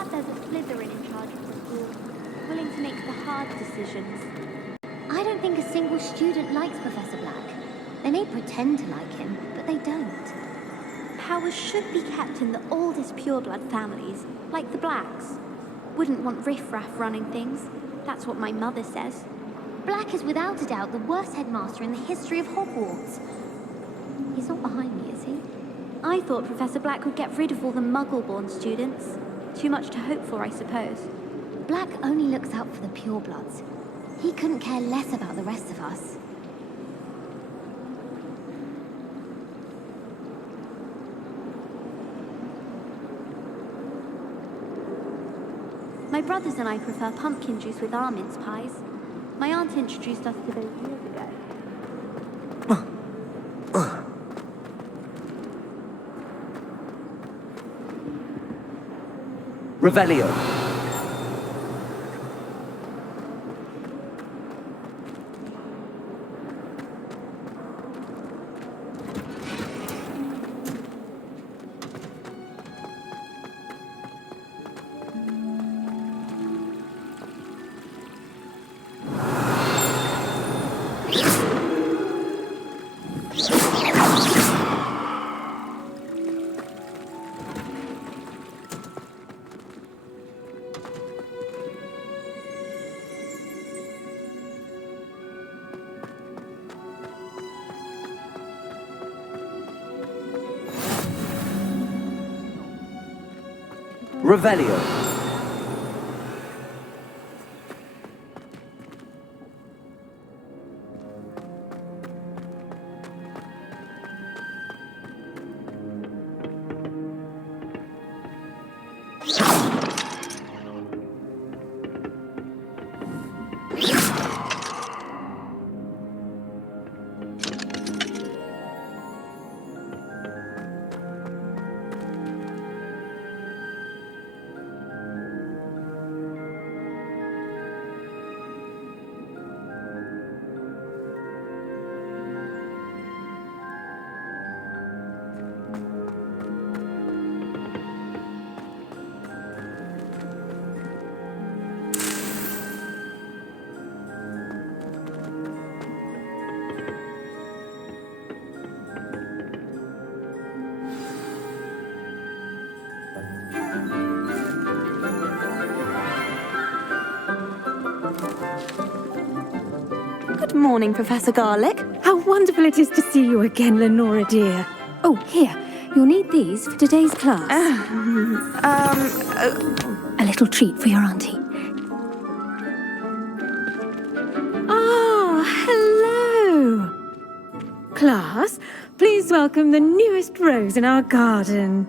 glad there's a Slytherin in charge of the school, willing to make the hard decisions. I don't think a single student likes Professor Black. They may pretend to like him, but they don't. Power should be kept in the oldest pureblood families, like the Blacks. Wouldn't want riffraff running things. That's what my mother says. Black is without a doubt the worst headmaster in the history of Hogwarts. He's not behind me, is he? I thought Professor Black would get rid of all the Muggle-born students. Too much to hope for, I suppose. Black only looks out for the purebloods. He couldn't care less about the rest of us. My brothers and I prefer pumpkin juice with our mince pies. My aunt introduced us to those years ago. Revelio. Revelio. Good morning, Professor Garlick. How wonderful it is to see you again, Lenora dear. Oh, here, you'll need these for today's class. A little treat for your auntie. Oh, hello. Class, please welcome the newest rose in our garden.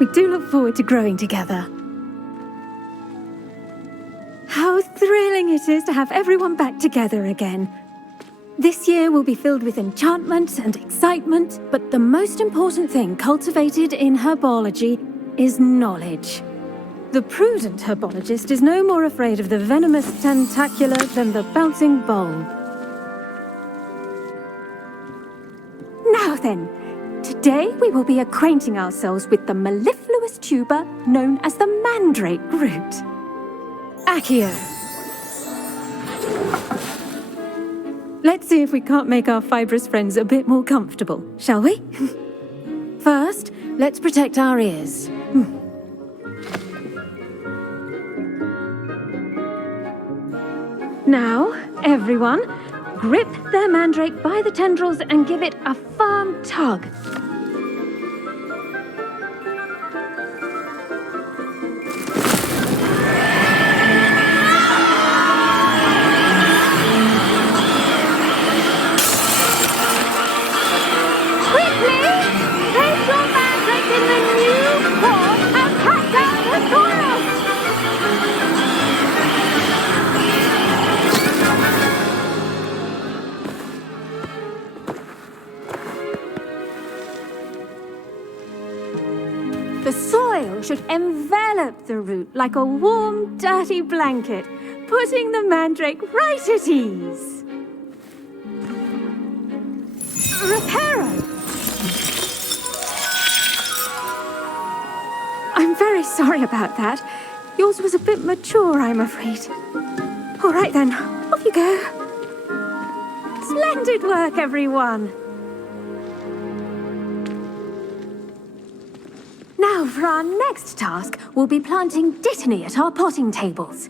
We do look forward to growing together. How thrilling it is to have everyone back together again. This year will be filled with enchantment and excitement, but the most important thing cultivated in herbology is knowledge. The prudent herbologist is no more afraid of the venomous tentacular than the bouncing bulb. Now then, today we will be acquainting ourselves with the mellifluous tuber known as the mandrake root. Accio. Let's see if we can't make our fibrous friends a bit more comfortable, shall we? First, let's protect our ears. Now, everyone, grip their mandrake by the tendrils and give it a firm tug. The soil should envelop the root like a warm, dirty blanket, putting the mandrake right at ease. Reparo! I'm sorry about that. Yours was a bit mature, I'm afraid. All right then, off you go. Splendid work, everyone. Now, for our next task, we'll be planting Dittany at our potting tables.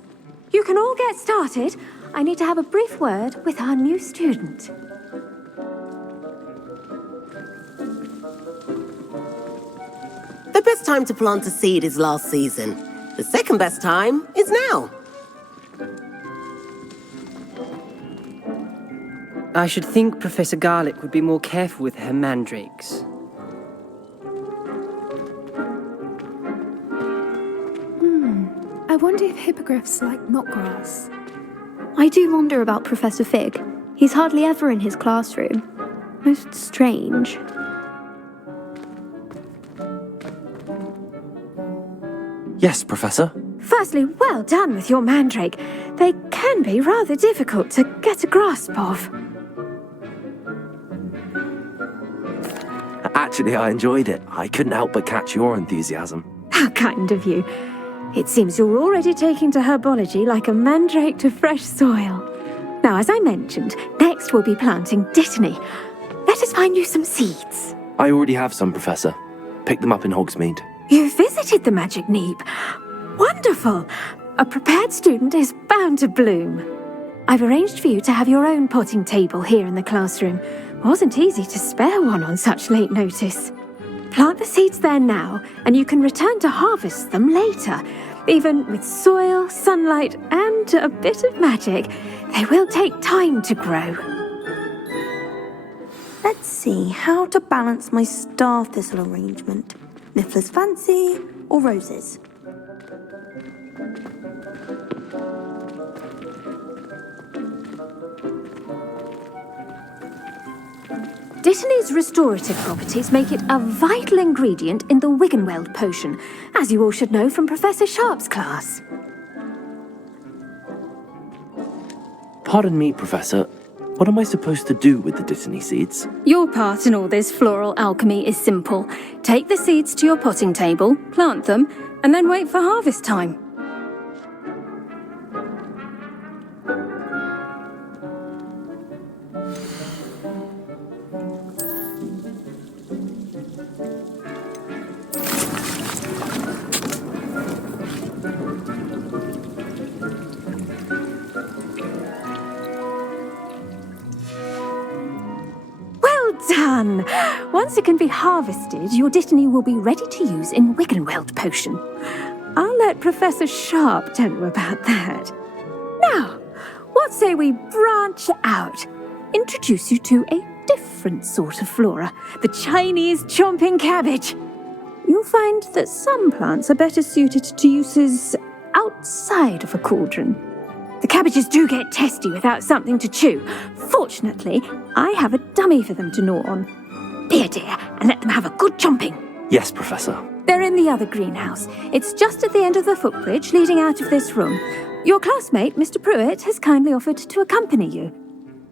You can all get started. I need to have a brief word with our new student. The best time to plant a seed is last season. The second best time is now. I should think Professor Garlick would be more careful with her mandrakes. I wonder if hippogriffs like knotgrass. I do wonder about Professor Fig. He's hardly ever in his classroom. Most strange. Yes, Professor. Firstly, well done with your mandrake. They can be rather difficult to get a grasp of. Actually, I enjoyed it. I couldn't help but catch your enthusiasm. How kind of you. It seems you're already taking to herbology like a mandrake to fresh soil. Now, as I mentioned, next we'll be planting Dittany. Let us find you some seeds. I already have some, Professor. Picked them up in Hogsmeade. You visited the Magic Neep. Wonderful. A prepared student is bound to bloom. I've arranged for you to have your own potting table here in the classroom. Wasn't easy to spare one on such late notice. Plant the seeds there now, and you can return to harvest them later. Even with soil, sunlight, and a bit of magic, they will take time to grow. Let's see how to balance my star thistle arrangement. Niffler's Fancy or roses? Dittany's restorative properties make it a vital ingredient in the Wiggenweld potion, as you all should know from Professor Sharp's class. Pardon me, Professor. What am I supposed to do with the Dittany seeds? Your part in all this floral alchemy is simple. Take the seeds to your potting table, plant them, and then wait for harvest time. Done! Once it can be harvested, your Dittany will be ready to use in Wiggenweld potion. I'll let Professor Sharp tell you about that. Now, what say we branch out? Introduce you to a different sort of flora, the Chinese chomping cabbage. You'll find that some plants are better suited to uses outside of a cauldron. The cabbages do get testy without something to chew. Fortunately, I have a dummy for them to gnaw on. Be a dear and let them have a good chomping. Yes, Professor. They're in the other greenhouse. It's just at the end of the footbridge leading out of this room. Your classmate, Mr. Pruitt, has kindly offered to accompany you.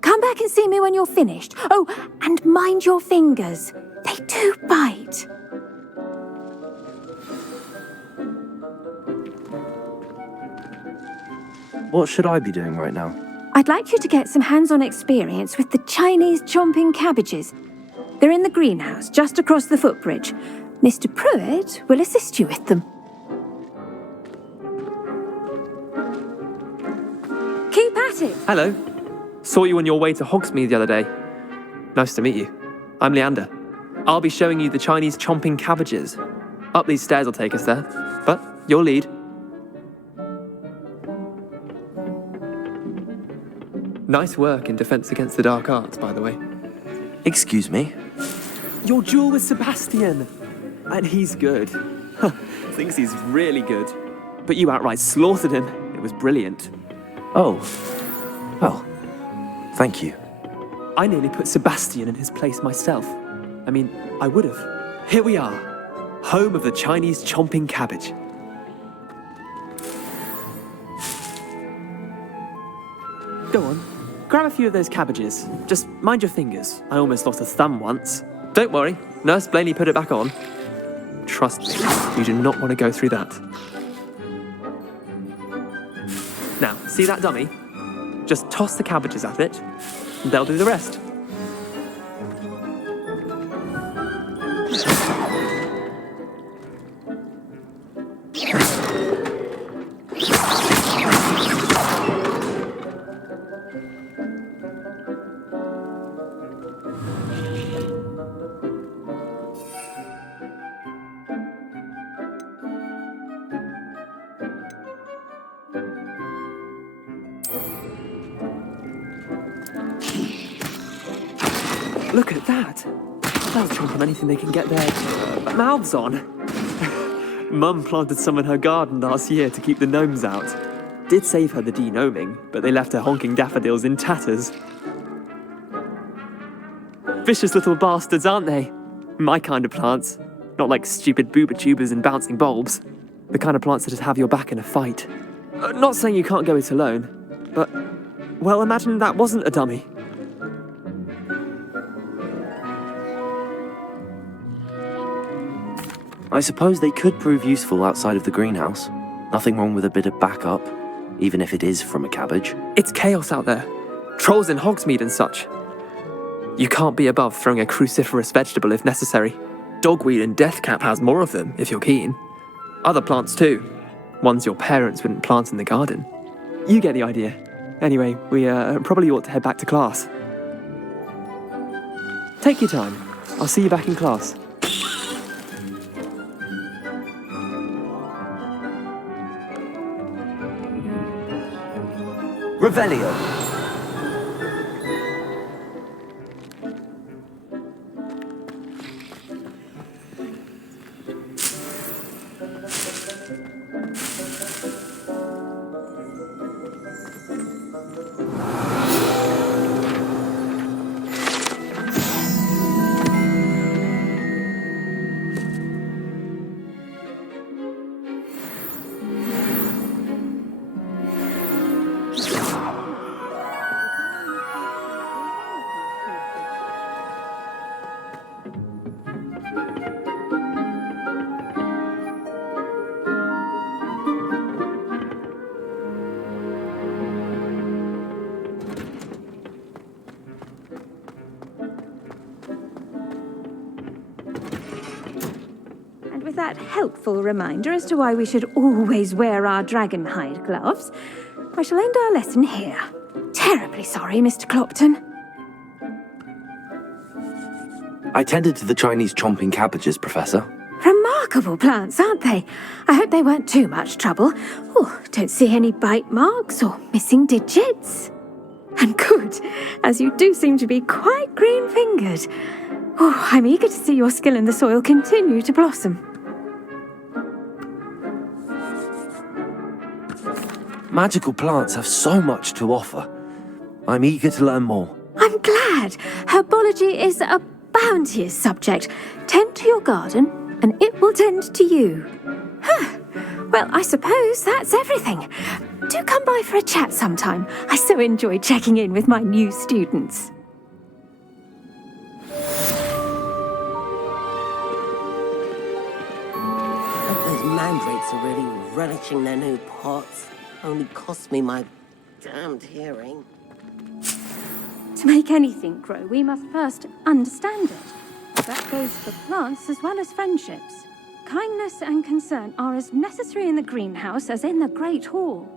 Come back and see me when you're finished. Oh, and mind your fingers. They do bite. What should I be doing right now? I'd like you to get some hands-on experience with the Chinese chomping cabbages. They're in the greenhouse, just across the footbridge. Mr. Pruitt will assist you with them. Keep at it! Hello. Saw you on your way to Hogsmeade the other day. Nice to meet you. I'm Leander. I'll be showing you the Chinese chomping cabbages. Up these stairs will take us there, but your lead. Nice work in Defense Against the Dark Arts, by the way. Excuse me? Your duel with Sebastian! And he's good. Thinks he's really good. But you outright slaughtered him. It was brilliant. Oh. Well, thank you. I nearly put Sebastian in his place myself. I mean, I would have. Here we are. Home of the Chinese chomping cabbage. Go on. Grab a few of those cabbages. Just mind your fingers. I almost lost a thumb once. Don't worry. Nurse Blaney put it back on. trust me, you do not want to go through that. Now, see that dummy? Just toss the cabbages at it, and they'll do the rest. Look at that! They'll chomp on anything they can get their mouths on. Mum planted some in her garden last year to keep the gnomes out. Did save her the de-gnoming, but they left her honking daffodils in tatters. Vicious little bastards, aren't they? My kind of plants. Not like stupid booba tubers and bouncing bulbs. The kind of plants that just have your back in a fight. Not saying you can't go it alone, but, well, imagine that wasn't a dummy. I suppose they could prove useful outside of the greenhouse. Nothing wrong with a bit of backup, even if it is from a cabbage. It's chaos out there. Trolls in Hogsmeade and such. You can't be above throwing a cruciferous vegetable if necessary. Dogweed and deathcap has more of them, if you're keen. Other plants too. Ones your parents wouldn't plant in the garden. You get the idea. Anyway, we probably ought to head back to class. Take your time. I'll see you back in class. Revelio. With that helpful reminder as to why we should always wear our dragon hide gloves, I shall end our lesson here. Terribly sorry, Mr. Clopton. I tended to the Chinese chomping cabbages, Professor. Remarkable plants, aren't they? I hope they weren't too much trouble. Oh, don't see any bite marks or missing digits. And good, as you do seem to be quite green-fingered. Oh, I'm eager to see your skill in the soil continue to blossom. Magical plants have so much to offer. I'm eager to learn more. I'm glad. Herbology is a bounteous subject. Tend to your garden, and it will tend to you. Huh. Well, I suppose that's everything. Do come by for a chat sometime. I so enjoy checking in with my new students. Those mandrakes are really relishing their new pots. Only cost me my damned hearing. To make anything grow, we must first understand it. That goes for plants as well as friendships. Kindness and concern are as necessary in the greenhouse as in the Great Hall.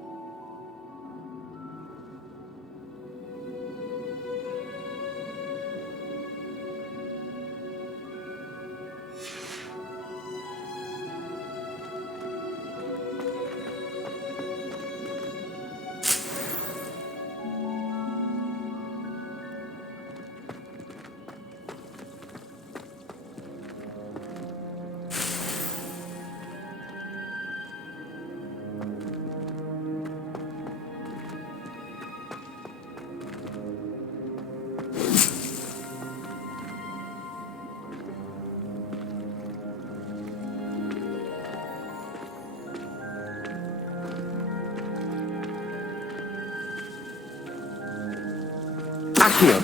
Accio.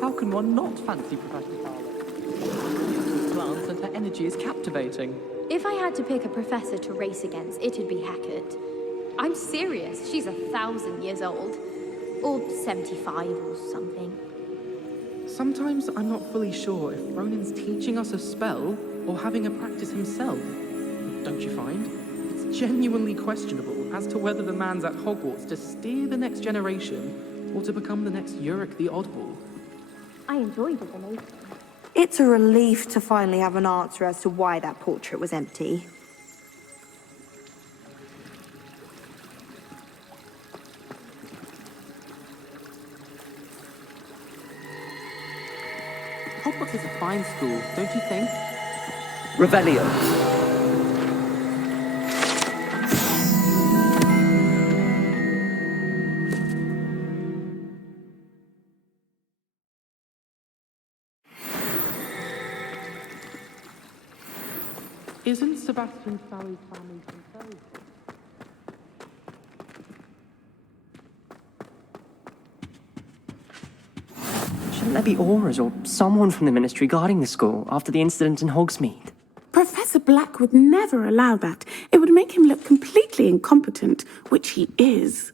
How can one not fancy Professor Garlick? Plants and her energy is captivating. If I had to pick a professor to race against, it'd be Hackett. I'm serious, she's 1,000 years old. Or 75 or something. Sometimes I'm not fully sure if Ronin's teaching us a spell or having a practice himself. Don't you find? It's genuinely questionable as to whether the man's at Hogwarts to steer the next generation or to become the next Yorick the Oddball. I enjoyed it the most. It's a relief to finally have an answer as to why that portrait was empty. Hogwarts is a fine school, don't you think? Revelio. Isn't Sebastian Sally's family themselves? Shouldn't there be auras or someone from the Ministry guarding the school after the incident in Hogsmeade? Professor Black would never allow that. It would make him look completely incompetent, which he is.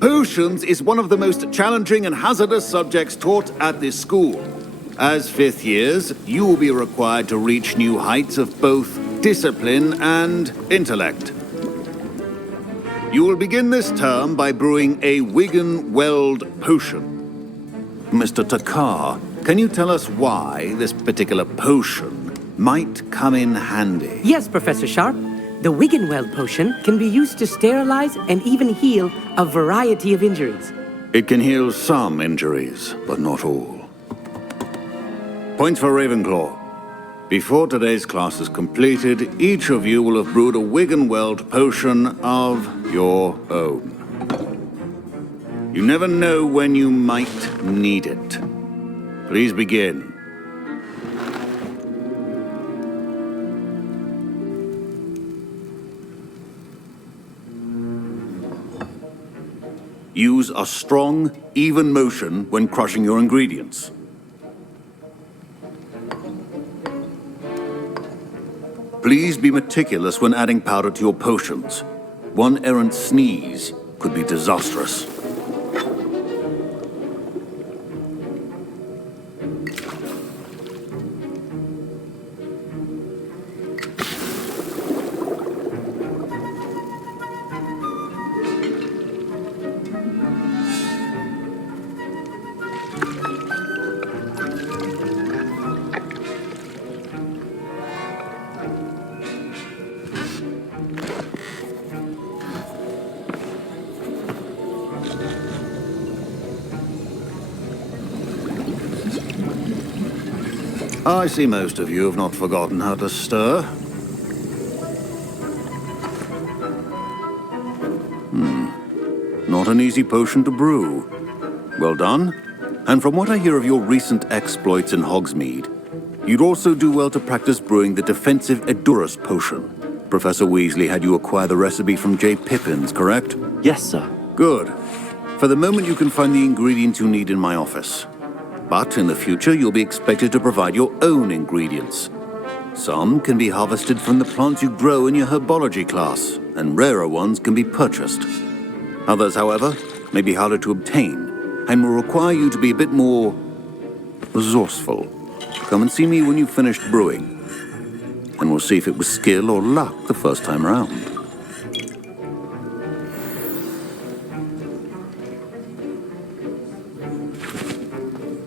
Potions is one of the most challenging and hazardous subjects taught at this school. As fifth years, you will be required to reach new heights of both discipline and intellect. You will begin this term by brewing a Wigan-Weld potion. Mr. Takar, can you tell us why this particular potion might come in handy? Yes, Professor Sharp. The Wigan-Weld potion can be used to sterilize and even heal a variety of injuries. It can heal some injuries, but not all. Points for Ravenclaw. Before today's class is completed, each of you will have brewed a Wigan-Weld potion of your own. You never know when you might need it. Please begin. Use a strong, even motion when crushing your ingredients. Please be meticulous when adding powder to your potions. One errant sneeze could be disastrous. I see most of you have not forgotten how to stir. Not an easy potion to brew. Well done. And from what I hear of your recent exploits in Hogsmeade, you'd also do well to practice brewing the defensive Edurus potion. Professor Weasley had you acquire the recipe from J. Pippins, correct? Yes, sir. Good. For the moment, you can find the ingredients you need in my office. But in the future, you'll be expected to provide your own ingredients. Some can be harvested from the plants you grow in your herbology class, and rarer ones can be purchased. Others, however, may be harder to obtain, and will require you to be a bit more resourceful. Come and see me when you've finished brewing, and we'll see if it was skill or luck the first time round.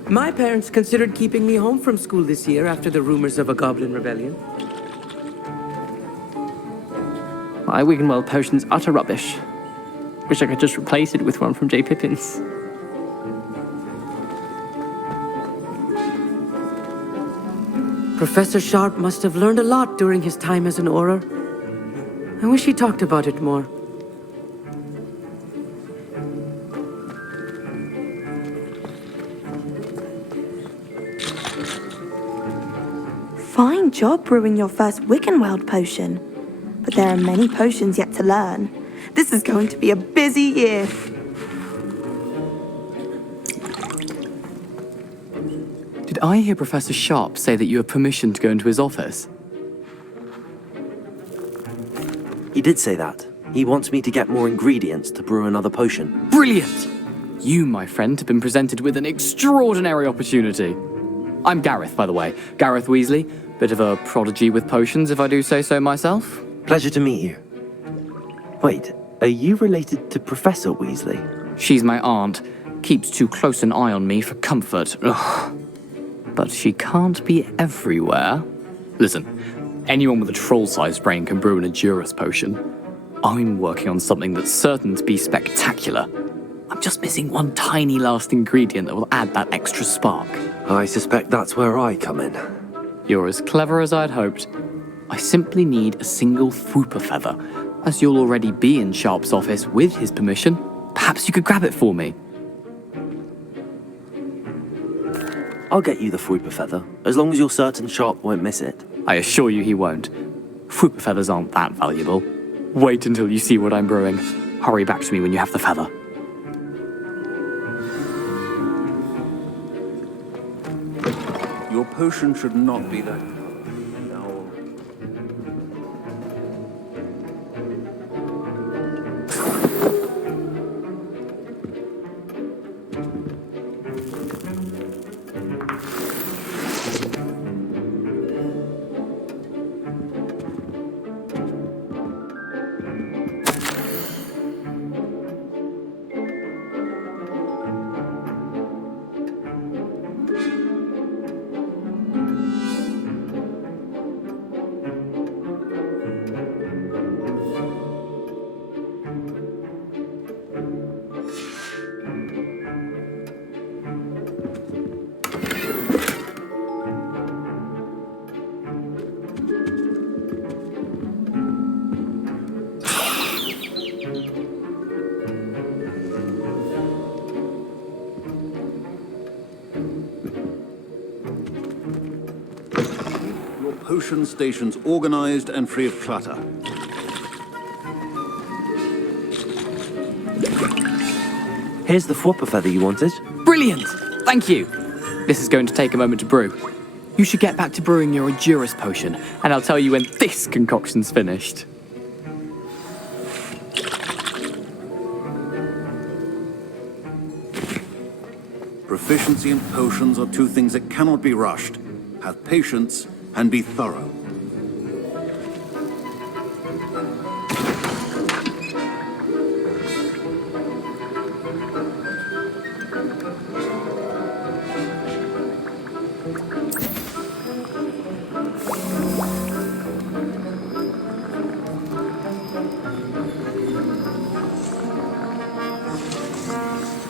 My parents considered keeping me home from school this year after the rumors of a goblin rebellion. My Wiggenweld potion's utter rubbish. Wish I could just replace it with one from J. Pippin's. Professor Sharp must have learned a lot during his time as an Auror. I wish he talked about it more. Fine job brewing your first Wiggenweld potion. But there are many potions yet to learn. This is going to be a busy year. Did I hear Professor Sharp say that you have permission to go into his office? He did say that. He wants me to get more ingredients to brew another potion. Brilliant! You, my friend, have been presented with an extraordinary opportunity. I'm Gareth, by the way. Gareth Weasley. Bit of a prodigy with potions, if I do say so myself. Pleasure to meet you. Wait, are you related to Professor Weasley? She's my aunt. Keeps too close an eye on me for comfort. Ugh. But she can't be everywhere. Listen, anyone with a troll-sized brain can brew an Edurus potion. I'm working on something that's certain to be spectacular. I'm just missing one tiny last ingredient that will add that extra spark. I suspect that's where I come in. You're as clever as I'd hoped. I simply need a single Fwooper feather. As you'll already be in Sharp's office with his permission, perhaps you could grab it for me. I'll get you the Fwooper feather, as long as you're certain Sharp won't miss it. I assure you he won't. Fwooper feathers aren't that valuable. Wait until you see what I'm brewing. Hurry back to me when you have the feather. Your potion should not be that. Potion stations organized and free of clutter. Here's the Fwooper feather you wanted. Brilliant! Thank you! This is going to take a moment to brew. You should get back to brewing your Edurus potion, and I'll tell you when this concoction's finished. Proficiency in potions are two things that cannot be rushed. Have patience and be thorough.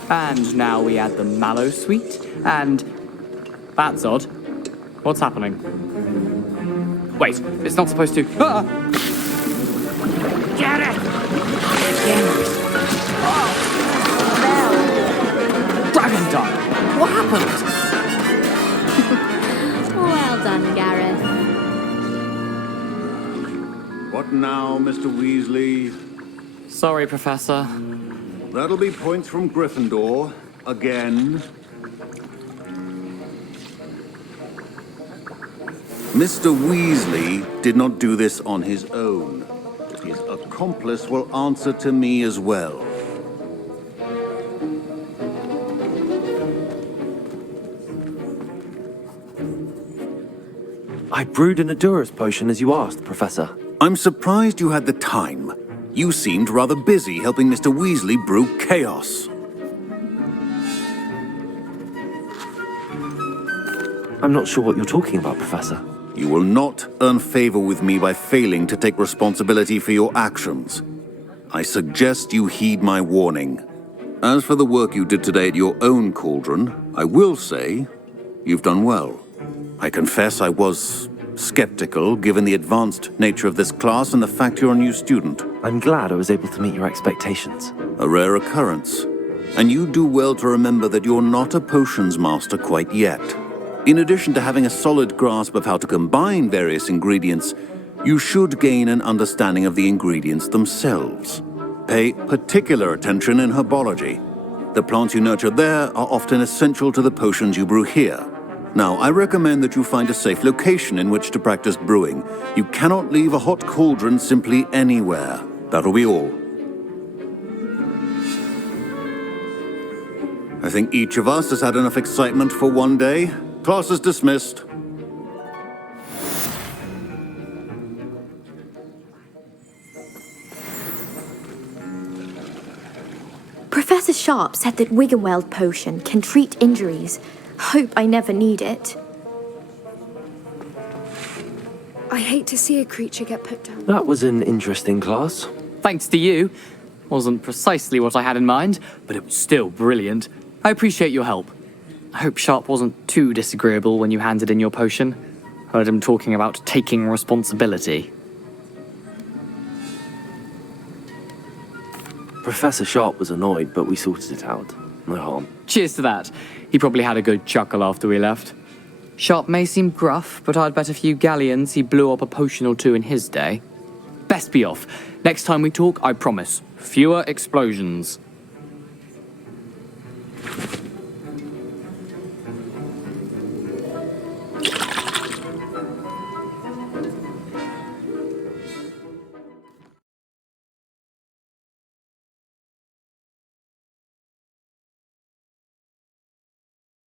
And now we add the mallow sweet, and... That's odd. What's happening? Wait, it's not supposed to... Ah! Get it! Dragon Dog! What happened? Well done, Gareth. What now, Mr. Weasley? Sorry, Professor. That'll be points from Gryffindor. Again. Mr. Weasley did not do this on his own. His accomplice will answer to me as well. I brewed an Adurus potion as you asked, Professor. I'm surprised you had the time. You seemed rather busy helping Mr. Weasley brew chaos. I'm not sure what you're talking about, Professor. You will not earn favor with me by failing to take responsibility for your actions. I suggest you heed my warning. As for the work you did today at your own cauldron, I will say you've done well. I confess I was skeptical, given the advanced nature of this class and the fact you're a new student. I'm glad I was able to meet your expectations. A rare occurrence. And you do well to remember that you're not a potions master quite yet. In addition to having a solid grasp of how to combine various ingredients, you should gain an understanding of the ingredients themselves. Pay particular attention in herbology. The plants you nurture there are often essential to the potions you brew here. Now, I recommend that you find a safe location in which to practice brewing. You cannot leave a hot cauldron simply anywhere. That'll be all. I think each of us has had enough excitement for one day. Class is dismissed. Professor Sharp said that Wiggenweld potion can treat injuries. Hope I never need it. I hate to see a creature get put down. That was an interesting class. Thanks to you. Wasn't precisely what I had in mind, but it was still brilliant. I appreciate your help. I hope Sharp wasn't too disagreeable when you handed in your potion. Heard him talking about taking responsibility. Professor Sharp was annoyed, but we sorted it out. No harm. Cheers to that. He probably had a good chuckle after we left. Sharp may seem gruff, but I'd bet a few galleons he blew up a potion or two in his day. Best be off. Next time we talk, I promise, fewer explosions.